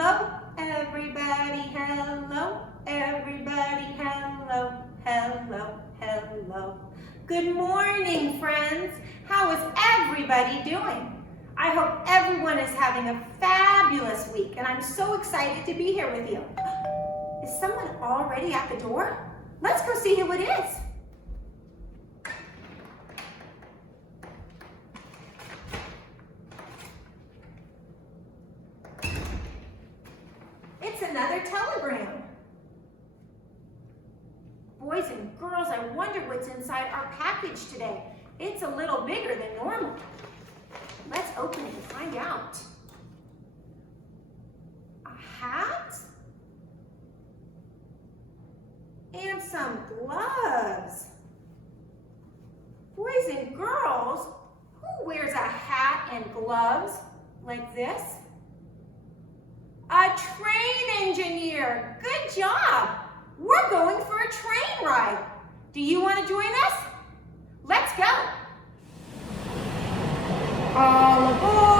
Hello, everybody. Hello, everybody. Hello, hello, hello. Good morning, friends. How is everybody doing? I hope everyone is having a fabulous week, and I'm so excited to be here with you. Is someone already at the door? Let's go see who it is. It's another telegram. Boys and girls, I wonder what's inside our package today. It's a little bigger than normal. Let's open it and find out. A hat? And some gloves. Boys and girls, who wears a hat and gloves like this? A train engineer. Good job. We're going for a train ride. Do you want to join us? Let's go. All aboard.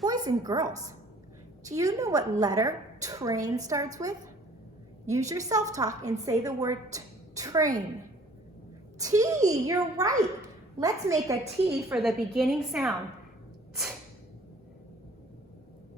Boys and girls, do you know what letter train starts with? Use your self-talk and say the word train. T, you're right. Let's make a T for the beginning sound. T.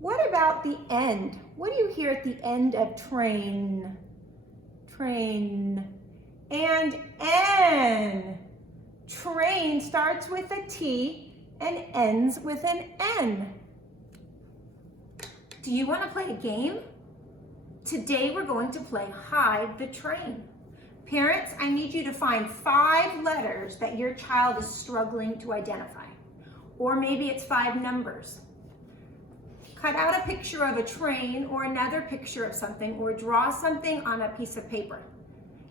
What about the end? What do you hear at the end of train? Train. And N. Train starts with a T and ends with an N. Do you want to play a game? Today we're going to play Hide the Train. Parents, I need you to find 5 letters that your child is struggling to identify. Or maybe it's 5 numbers. Cut out a picture of a train or another picture of something, or draw something on a piece of paper.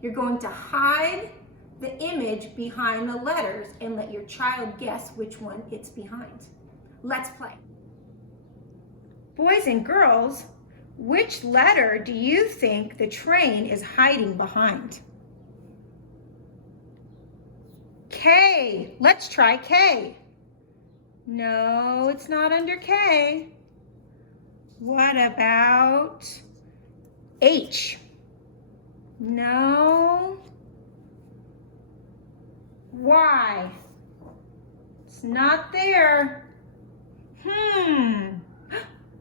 You're going to hide the image behind the letters and let your child guess which one it's behind. Let's play. Boys and girls, which letter do you think the train is hiding behind? K. Let's try K. No, it's not under K. What about H? No. Y. It's not there.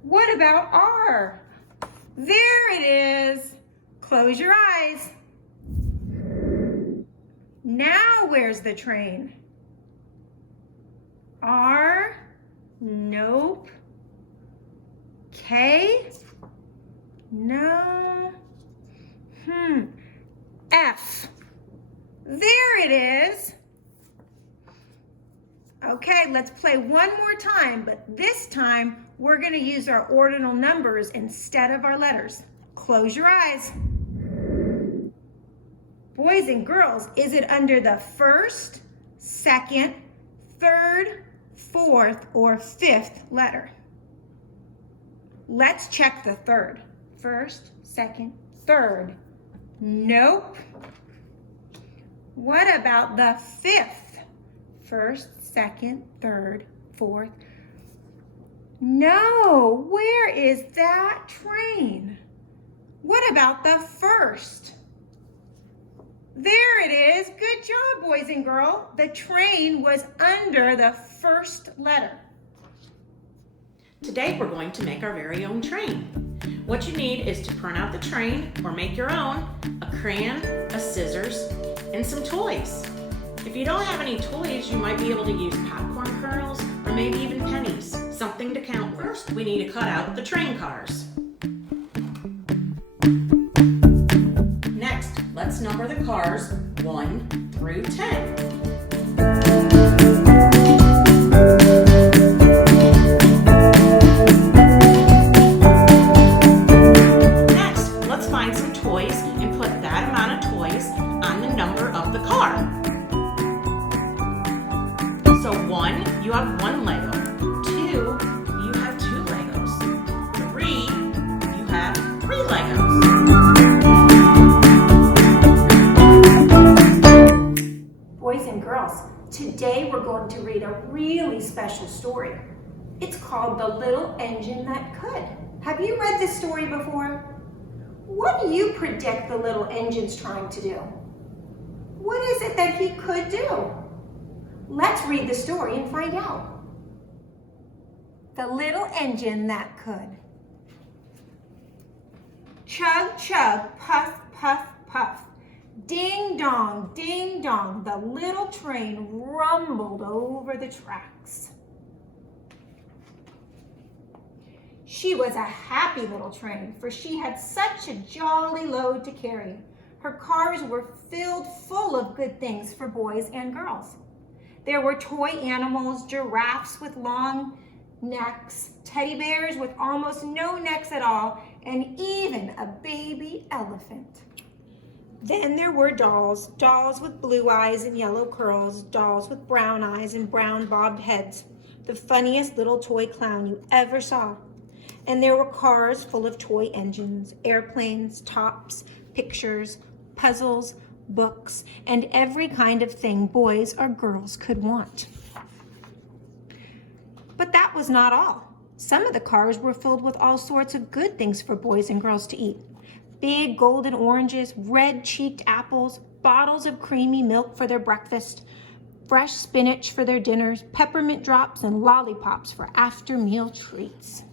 What about R? There it is. Close your eyes. Now where's the train? R? Nope. K? No. F. There it is. Okay, let's play one more time, but this time we're going to use our ordinal numbers instead of our letters. Close your eyes. Boys and girls, is it under the first, second, third, fourth, or fifth letter? Let's check the third. First, second, third. Nope. What about the fifth? First, second, third, fourth. No, where is that train? What about the first? There it is. Good job, boys and girls. The train was under the first letter. Today we're going to make our very own train. What you need is to print out the train or make your own, a crayon, a scissors, and some toys. If you don't have any toys, you might be able to use popcorn kernels or maybe even pennies, something to count with. First, we need to cut out the train cars. Next, let's number the cars 1 through 10. Next, let's find some toys and put that amount of toys on the number of the car. So 1, you have 1 Lego. 2, you have 2 Legos. 3, you have 3 Legos. Boys and girls, today we're going to read a really special story. It's called The Little Engine That Could. Have you read this story before? What do you predict the little engine's trying to do? What is it that he could do? Let's read the story and find out. The Little Engine That Could. Chug, chug, puff, puff, puff. Ding dong, the little train rumbled over the tracks. She was a happy little train, for she had such a jolly load to carry. Her cars were filled full of good things for boys and girls. There were toy animals, giraffes with long necks, teddy bears with almost no necks at all, and even a baby elephant. Then there were dolls with blue eyes and yellow curls, dolls with brown eyes and brown bobbed heads, the funniest little toy clown you ever saw. And there were cars full of toy engines, airplanes, tops, pictures, puzzles, books, and every kind of thing boys or girls could want. But that was not all. Some of the cars were filled with all sorts of good things for boys and girls to eat. Big golden oranges, red-cheeked apples, bottles of creamy milk for their breakfast, fresh spinach for their dinners, peppermint drops, and lollipops for after-meal treats.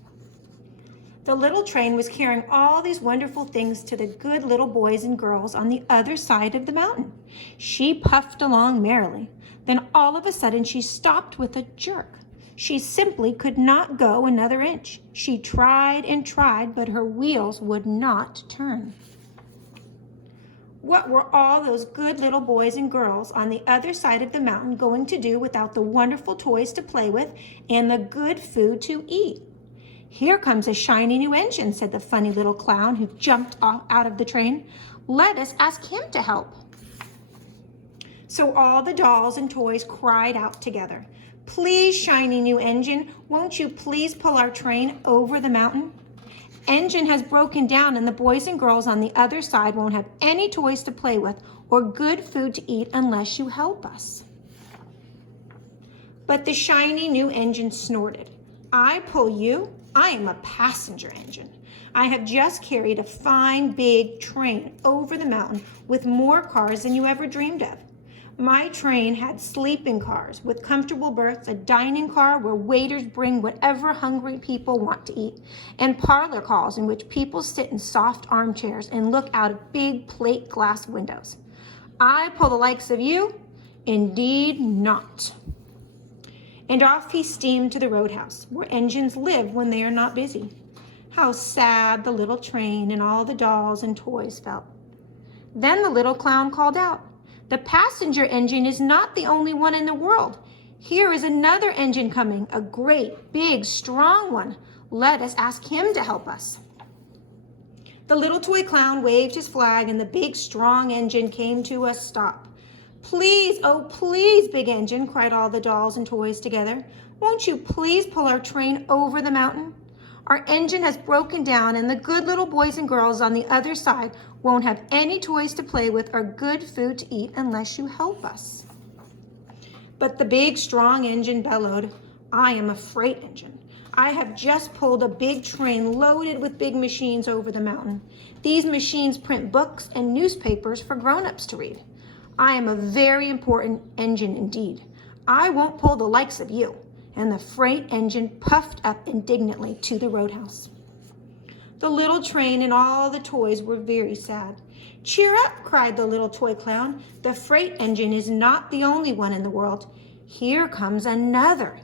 The little train was carrying all these wonderful things to the good little boys and girls on the other side of the mountain. She puffed along merrily. Then all of a sudden she stopped with a jerk. She simply could not go another inch. She tried and tried, but her wheels would not turn. What were all those good little boys and girls on the other side of the mountain going to do without the wonderful toys to play with and the good food to eat? Here comes a shiny new engine, said the funny little clown who jumped out of the train. Let us ask him to help. So all the dolls and toys cried out together. Please, shiny new engine, won't you please pull our train over the mountain? Engine has broken down and the boys and girls on the other side won't have any toys to play with or good food to eat unless you help us. But the shiny new engine snorted. I pull you? I am a passenger engine. I have just carried a fine big train over the mountain with more cars than you ever dreamed of. My train had sleeping cars with comfortable berths, a dining car where waiters bring whatever hungry people want to eat, and parlor cars in which people sit in soft armchairs and look out of big plate glass windows. I pull the likes of you? Indeed not. And off he steamed to the roadhouse, where engines live when they are not busy. How sad the little train and all the dolls and toys felt. Then the little clown called out, the passenger engine is not the only one in the world. Here is another engine coming, a great, big, strong one. Let us ask him to help us. The little toy clown waved his flag and the big, strong engine came to a stop. Please, oh please, big engine, cried all the dolls and toys together. Won't you please pull our train over the mountain? Our engine has broken down and the good little boys and girls on the other side won't have any toys to play with or good food to eat unless you help us. But the big, strong engine bellowed, I am a freight engine. I have just pulled a big train loaded with big machines over the mountain. These machines print books and newspapers for grown-ups to read. I am a very important engine indeed. I won't pull the likes of you. And the freight engine puffed up indignantly to the roadhouse. The little train and all the toys were very sad. "Cheer up," cried the little toy clown. "The freight engine is not the only one in the world. Here comes another.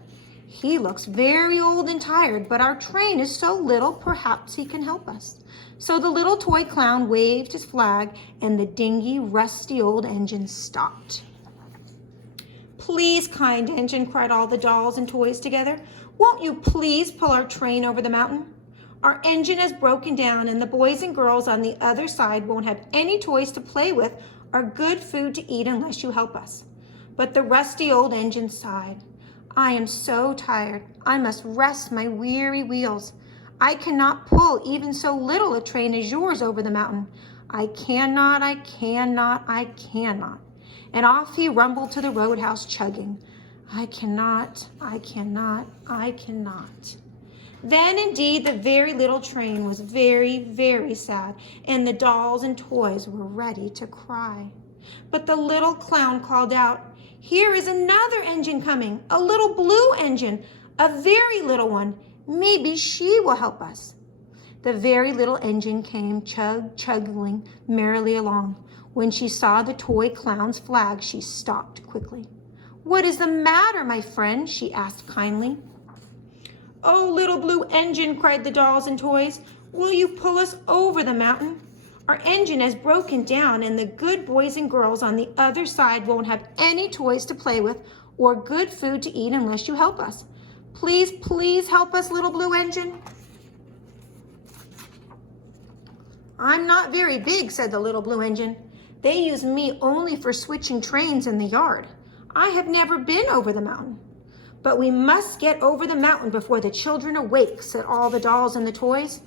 He looks very old and tired, but our train is so little, perhaps he can help us." So the little toy clown waved his flag, and the dingy, rusty old engine stopped. "Please, kind engine," cried all the dolls and toys together, "won't you please pull our train over the mountain? Our engine has broken down, and the boys and girls on the other side won't have any toys to play with or good food to eat unless you help us." But the rusty old engine sighed. "I am so tired. I must rest my weary wheels. I cannot pull even so little a train as yours over the mountain. I cannot, I cannot, I cannot." And off he rumbled to the roadhouse chugging. "I cannot, I cannot, I cannot." Then indeed the very little train was very, very sad, and the dolls and toys were ready to cry. But the little clown called out, "Here is another engine coming, a little blue engine, a very little one. Maybe she will help us." The very little engine came chugging merrily along. When she saw the toy clown's flag, she stopped quickly. "What is the matter, my friend?" she asked kindly. "Oh, little blue engine," cried the dolls and toys, "will you pull us over the mountain? Our engine has broken down, and the good boys and girls on the other side won't have any toys to play with or good food to eat unless you help us. Please, please help us, little blue engine." "I'm not very big," said the little blue engine. "They use me only for switching trains in the yard. I have never been over the mountain." "But we must get over the mountain before the children awake," said all the dolls and the toys.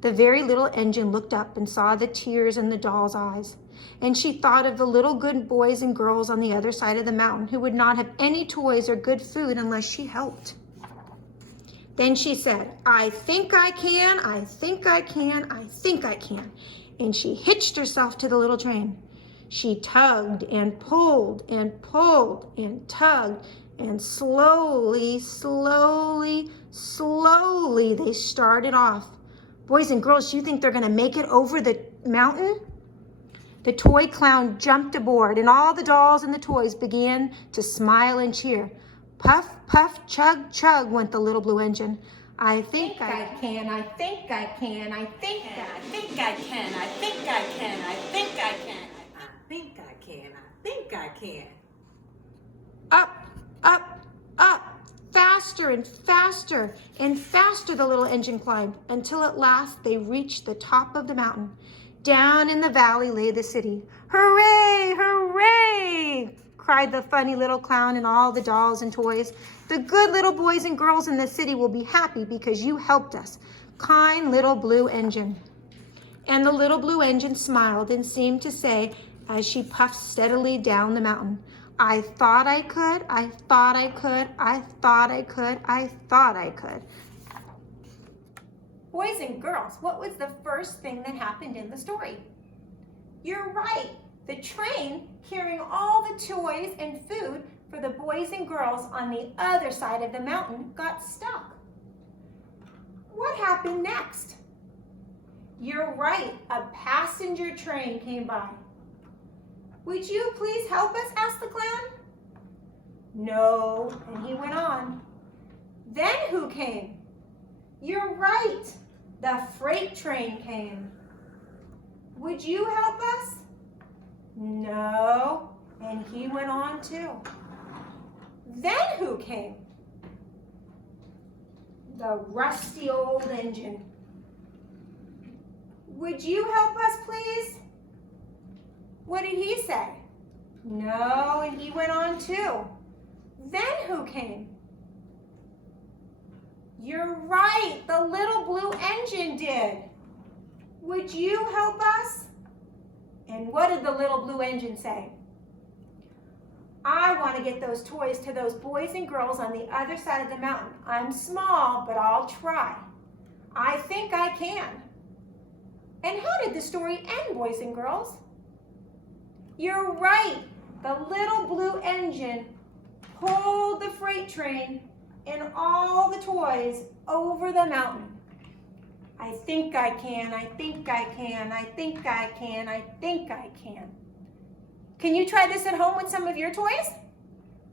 The very little engine looked up and saw the tears in the doll's eyes, and she thought of the little good boys and girls on the other side of the mountain who would not have any toys or good food unless she helped. Then she said, "I think I can, I think I can, I think I can." And she hitched herself to the little train. She tugged and pulled and pulled and tugged, and slowly, slowly, slowly they started off. "Boys and girls, do you think they're going to make it over the mountain?" The toy clown jumped aboard, and all the dolls and the toys began to smile and cheer. Puff, puff, chug, chug went the little blue engine. "I think I can, I think I can, I think I think I can, I think I can, I think I can, I think I can, I think I can." Up, up, up, faster and faster and faster the little engine climbed, until at last they reached the top of the mountain. Down in the valley lay the city. "Hooray, hooray!" cried the funny little clown and all the dolls and toys. "The good little boys and girls in the city will be happy because you helped us, kind little blue engine." And the little blue engine smiled and seemed to say, as she puffed steadily down the mountain, "I thought I could, I thought I could, I thought I could, I thought I could." Boys and girls, what was the first thing that happened in the story? You're right. The train carrying all the toys and food for the boys and girls on the other side of the mountain got stuck. What happened next? You're right. A passenger train came by. "Would you please help us?" asked the clown. "No," and he went on. Then who came? You're right. The freight train came. "Would you help us?" No, and he went on too. Then who came? The rusty old engine. "Would you help us, please?" What did he say? No, and he went on too. Then who came? You're right, the little blue engine did. "Would you help us?" And what did the little blue engine say? "I want to get those toys to those boys and girls on the other side of the mountain. I'm small, but I'll try. I think I can." And how did the story end, boys and girls? You're right. The little blue engine pulled the freight train and all the toys over the mountain. I think I can, I think I can, I think I can, I think I can. Can you try this at home with some of your toys?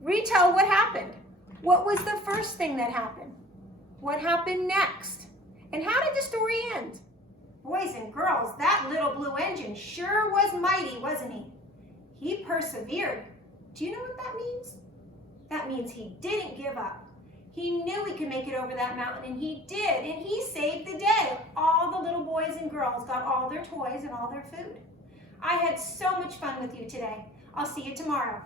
Retell what happened. What was the first thing that happened? What happened next? And how did the story end? Boys and girls, that little blue engine sure was mighty, wasn't he? He persevered. Do you know what that means? That means he didn't give up. He knew he could make it over that mountain, and he did, and he saved the day. All the little boys and girls got all their toys and all their food. I had so much fun with you today. I'll see you tomorrow.